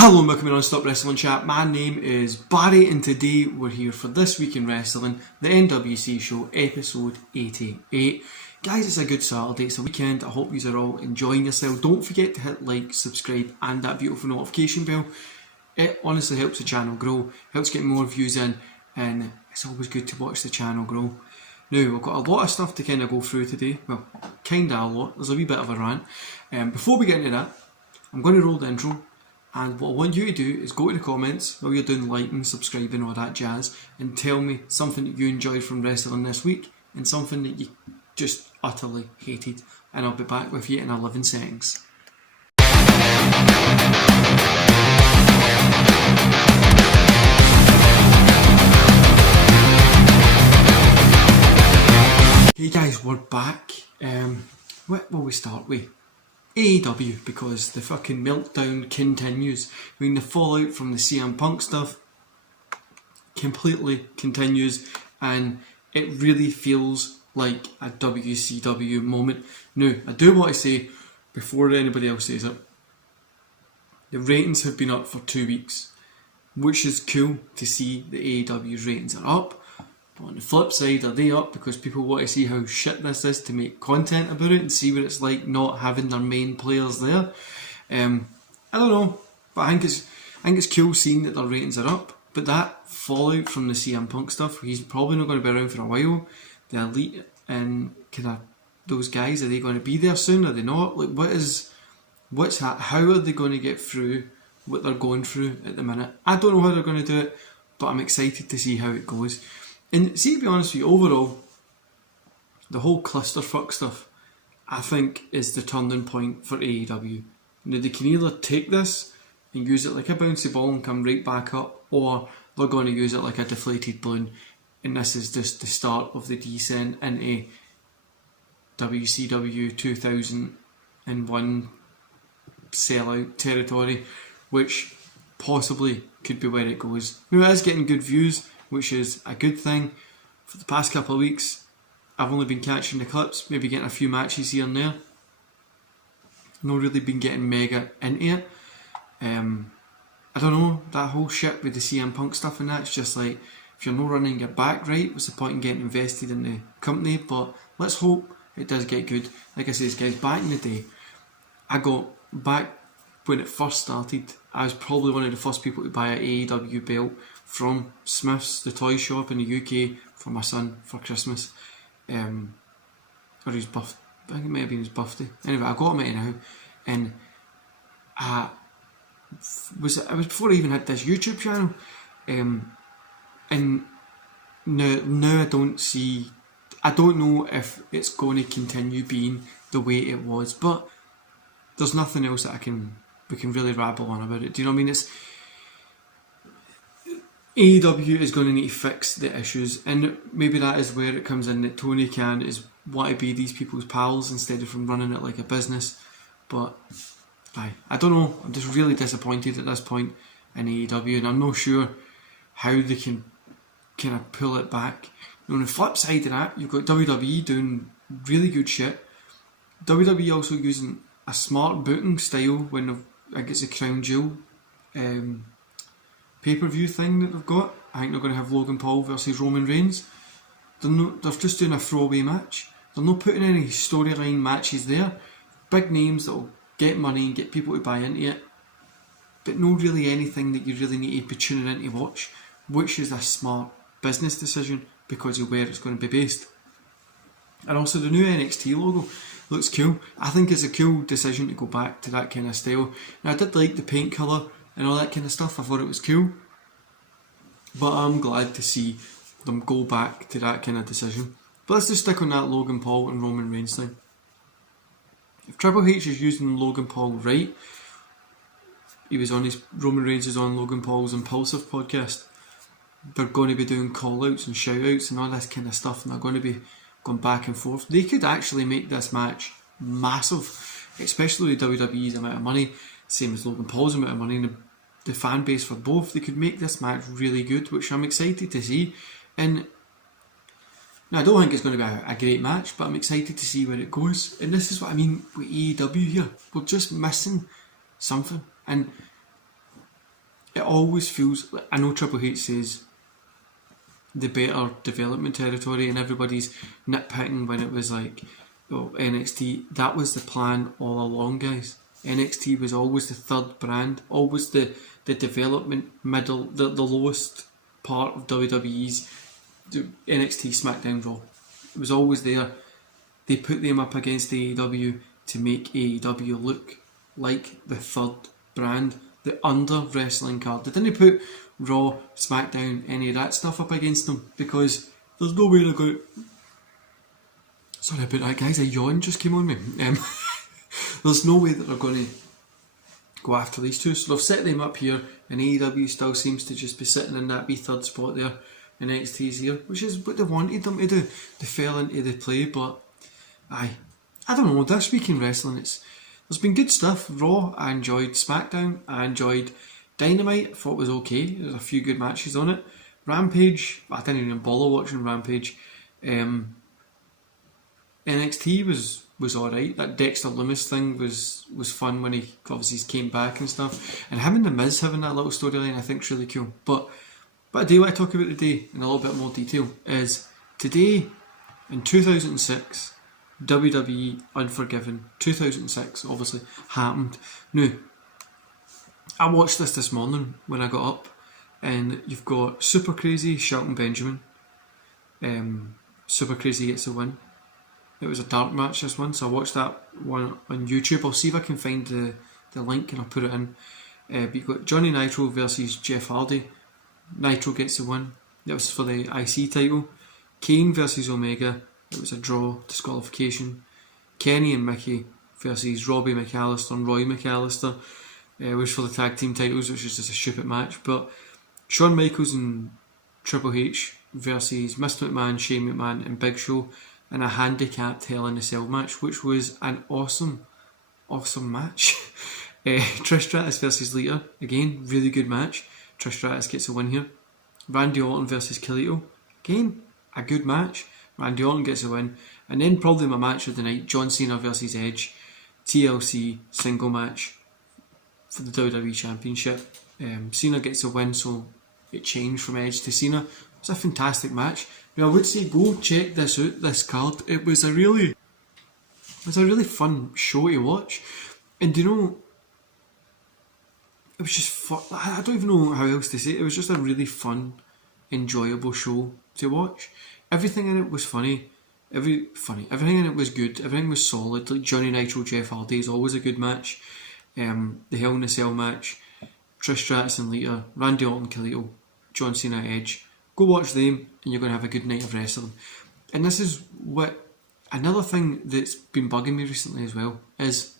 Hello and welcome to Non-Stop Wrestling Chat. My name is Barry and today we're here for This Week in Wrestling, the NWC show, episode 88. Guys, it's a good Saturday, it's a weekend, I hope you are all enjoying yourself. Don't forget to hit like, subscribe and that beautiful notification bell. It honestly helps the channel grow, helps get more views in, and it's always good to watch the channel grow. Now, we've got a lot of stuff to kind of go through today, well, kinda a lot, there's a wee bit of a rant. Before we get into that, I'm going to roll the intro. And what I want you to do is go to the comments while you're doing liking, subscribing, all that jazz, and tell me something that you enjoyed from wrestling this week and something that you just utterly hated. And I'll be back with you in 11 seconds. Hey guys, we're back. What will we start with? AEW, because the fucking meltdown continues. I mean, the fallout from the CM Punk stuff completely continues, and it really feels like a WCW moment. Now, I do want to say, before anybody else says it, the ratings have been up for 2 weeks, which is cool to see. The AEW's ratings are up. But on the flip side, are they up because people want to see how shit this is to make content about it and see what it's like not having their main players there? I don't know, but I think it's cool seeing that their ratings are up. But that fallout from the CM Punk stuff, he's probably not going to be around for a while. The Elite and kind of those guys, are they going to be there soon? Are they not? Like, how are they going to get through what they're going through at the minute? I don't know how they're going to do it, but I'm excited to see how it goes. And see, to be honest with you, overall, the whole clusterfuck stuff, I think, is the turning point for AEW. Now, they can either take this and use it like a bouncy ball and come right back up, or they're going to use it like a deflated balloon, and this is just the start of the descent into WCW 2001 sellout territory, which possibly could be where it goes. Now, it is getting good views, which is a good thing. For the past couple of weeks, I've only been catching the clips, maybe getting a few matches here and there. Not really been getting mega into it. I don't know, that whole shit with the CM Punk stuff and that, it's just like, if you're not running your back right, what's the point in getting invested in the company? But let's hope it does get good. Like I said, guys, back in the day, I got back when it first started, I was probably one of the first people to buy an AEW belt from Smith's, the toy shop in the UK, for my son for Christmas. Or his birthday. I think it might have been his birthday. Anyway, I got him it now, and it was before I even had this YouTube channel. And now I don't know if it's going to continue being the way it was, but there's nothing else that we can really rabble on about it. Do you know what I mean? AEW is going to need to fix the issues, and maybe that is where it comes in that Tony Khan is want to be these people's pals instead of from running it like a business. But I don't know, I'm just really disappointed at this point in AEW, and I'm not sure how they can kind of pull it back. And on the flip side of that, you've got WWE doing really good shit. WWE also using a smart booking style when I guess the Crown Jewel pay-per-view thing that they've got. I think they're going to have Logan Paul versus Roman Reigns. They're just doing a throwaway match. They're not putting any storyline matches there. Big names that'll get money and get people to buy into it, but not really anything that you really need to be tuning in to watch, which is a smart business decision because of where it's going to be based. And also the new NXT logo looks cool. I think it's a cool decision to go back to that kind of style. And I did like the paint colour and all that kind of stuff. I thought it was cool. But I'm glad to see them go back to that kind of decision. But let's just stick on that Logan Paul and Roman Reigns thing. If Triple H is using Logan Paul right, Roman Reigns is on Logan Paul's Impulsive podcast. They're going to be doing call-outs and shout-outs and all this kind of stuff, and they're going to be going back and forth. They could actually make this match massive, especially with WWE's amount of money, same as Logan Paul's amount of money, and the fan base for both. They could make this match really good, which I'm excited to see. And now, I don't think it's going to be a great match, but I'm excited to see where it goes. And this is what I mean with AEW here. We're just missing something. And always feels, I know Triple H says the better development territory, and everybody's nitpicking when it was like, oh, NXT. That was the plan all along, guys. NXT was always the third brand, always the development middle, the lowest part of WWE's NXT, SmackDown, Raw. It was always there. They put them up against AEW to make AEW look like the third brand, the under wrestling card. They didn't put Raw, SmackDown, any of that stuff up against them, because there's no way they're going to... Sorry about that, guys, a yawn just came on me. There's no way that they're going to go after these two, so they've set them up here, and AEW still seems to just be sitting in that wee third spot there, and NXT's here, which is what they wanted them to do. They fell into the play, but I don't know, this week in wrestling, there's been good stuff. Raw, I enjoyed. SmackDown, I enjoyed. Dynamite, I thought was okay. There's a few good matches on it. Rampage, I didn't even bother watching Rampage. NXT was alright. That Dexter Lumis thing was fun when he obviously came back and stuff. And him and The Miz having that little storyline, I think is really cool. But I do want to talk about today in a little bit more detail. Is today, in 2006, WWE Unforgiven 2006 obviously happened. Now, I watched this morning when I got up, and you've got Super Crazy Shelton Benjamin. Super Crazy gets the win. It was a dark match, this one, so I watched that one on YouTube. I'll see if I can find the link and I'll put it in. But you've got Johnny Nitro versus Jeff Hardy. Nitro gets the win. That was for the IC title. Kane versus Omega. It was a draw, disqualification. Kenny and Mickey versus Robbie McAllister and Roy McAllister. Was for the tag team titles, which was just a stupid match. But Shawn Michaels and Triple H versus Mr. McMahon, Shane McMahon and Big Show in a handicapped Hell in a Cell match, which was an awesome match. Trish Stratus versus Lita, again, really good match. Trish Stratus gets a win here. Randy Orton versus Khalil, again, a good match. Randy Orton gets a win. And then probably my match of the night, John Cena versus Edge, TLC single match for the WWE Championship. Cena gets a win, so it changed from Edge to Cena. It was a fantastic match. Now, I would say go check this out, this card. It was a really fun show to watch. And you know, it was just fun. I don't even know how else to say it. It was just a really fun, enjoyable show to watch. Everything in it was funny. Everything in it was good. Everything was solid. Like Johnny Nitro, Jeff Hardy is always a good match. The Hell in a Cell match, Trish Stratus and Lita, Randy Orton, Khalil, John Cena, Edge. Go watch them and you're going to have a good night of wrestling. And this is what, another thing that's been bugging me recently as well, is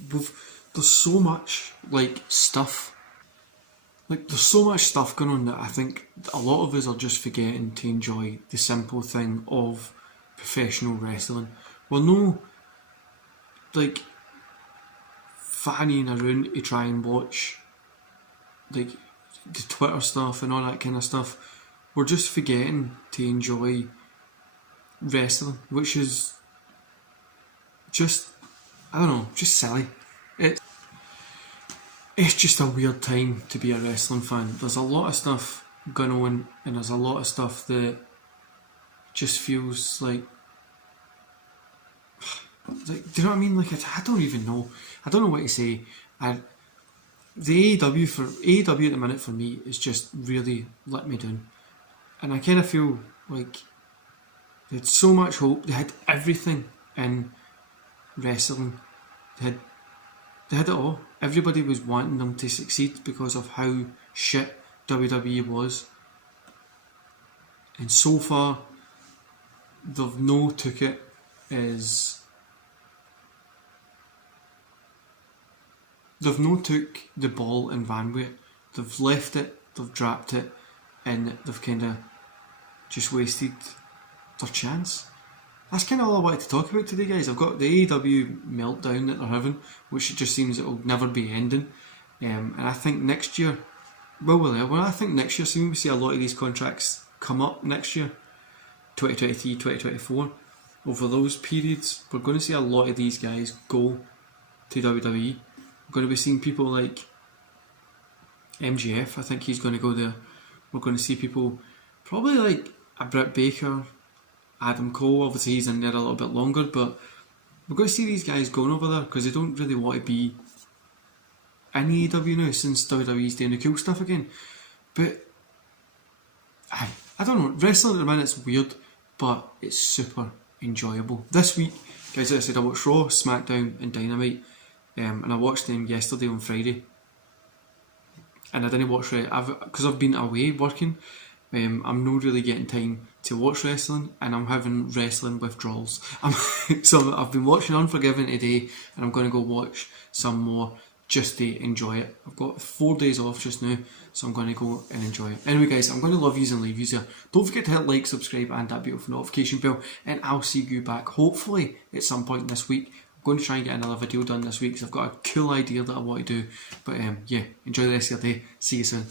there's so much stuff. There's so much stuff going on that I think a lot of us are just forgetting to enjoy the simple thing of professional wrestling. We're no fannying around to try and watch the Twitter stuff and all that kind of stuff. We're just forgetting to enjoy wrestling, which is just, I don't know, just silly. It's just a weird time to be a wrestling fan. There's a lot of stuff going on, and there's a lot of stuff that just feels like do you know what I mean? I don't even know. I don't know what to say. The AEW at the minute for me is just really let me down, and I kind of feel like they had so much hope. They had everything in wrestling. They had it all. Everybody was wanting them to succeed because of how shit WWE was, and so far they've no took it as. They've no took the ball and ran with it. They've left it, they've dropped it, and they've kind of just wasted their chance. That's kind of all I wanted to talk about today, guys. I've got the AEW meltdown that they're having, which it just seems it'll never be ending. And I think next year, I think next year, we see a lot of these contracts come up next year, 2023, 2024. Over those periods, we're going to see a lot of these guys go to WWE. We're going to be seeing people like MGF. I think he's going to go there. We're going to see people probably like a Britt Baker, Adam Cole. Obviously, he's in there a little bit longer, but we're going to see these guys going over there because they don't really want to be in AEW now since WWE's doing the cool stuff again. But I don't know. Wrestling at the minute's weird, but it's super enjoyable. This week, guys, like I said, I watched Raw, SmackDown, and Dynamite, and I watched them yesterday on Friday. And I didn't watch it because I've been away working. I'm not really getting time to watch wrestling, and I'm having wrestling withdrawals. So I've been watching Unforgiven today, and I'm going to go watch some more just to enjoy it. I've got 4 days off just now, so I'm going to go and enjoy it. Anyway, guys, I'm going to love yous and leave yous here. Don't forget to hit like, subscribe, and that beautiful notification bell, and I'll see you back hopefully at some point this week. I'm going to try and get another video done this week because I've got a cool idea that I want to do. But yeah, enjoy the rest of your day. See you soon.